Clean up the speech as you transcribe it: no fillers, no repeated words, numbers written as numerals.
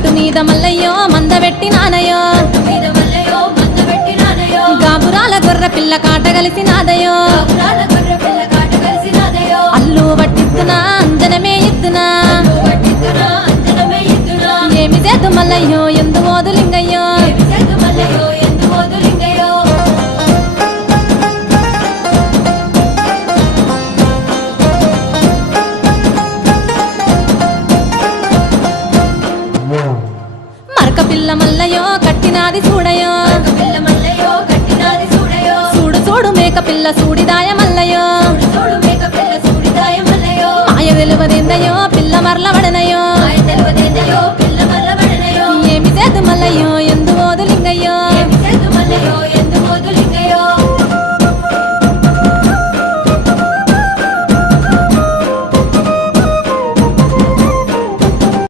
గట్టు మీద మల్లయ్యో మందబెట్టి నానయో గాబురాల గొర్రె పిల్ల కాట కలిసి నాదయో అల్లు పట్టిద్దునా అంజనమే ఇద్దునా ఏమి చేద్దు మల్లయ్యో ఎందు ఓదు లింగయ్యో మరక పిల్ల మల్లయ్యో కట్టినాది చూడయో చూడు చూడు మేక పిల్ల సూడిదాయ మల్లయ్యో మాయ వెలువదిందయో పిల్ల మరల వడనయో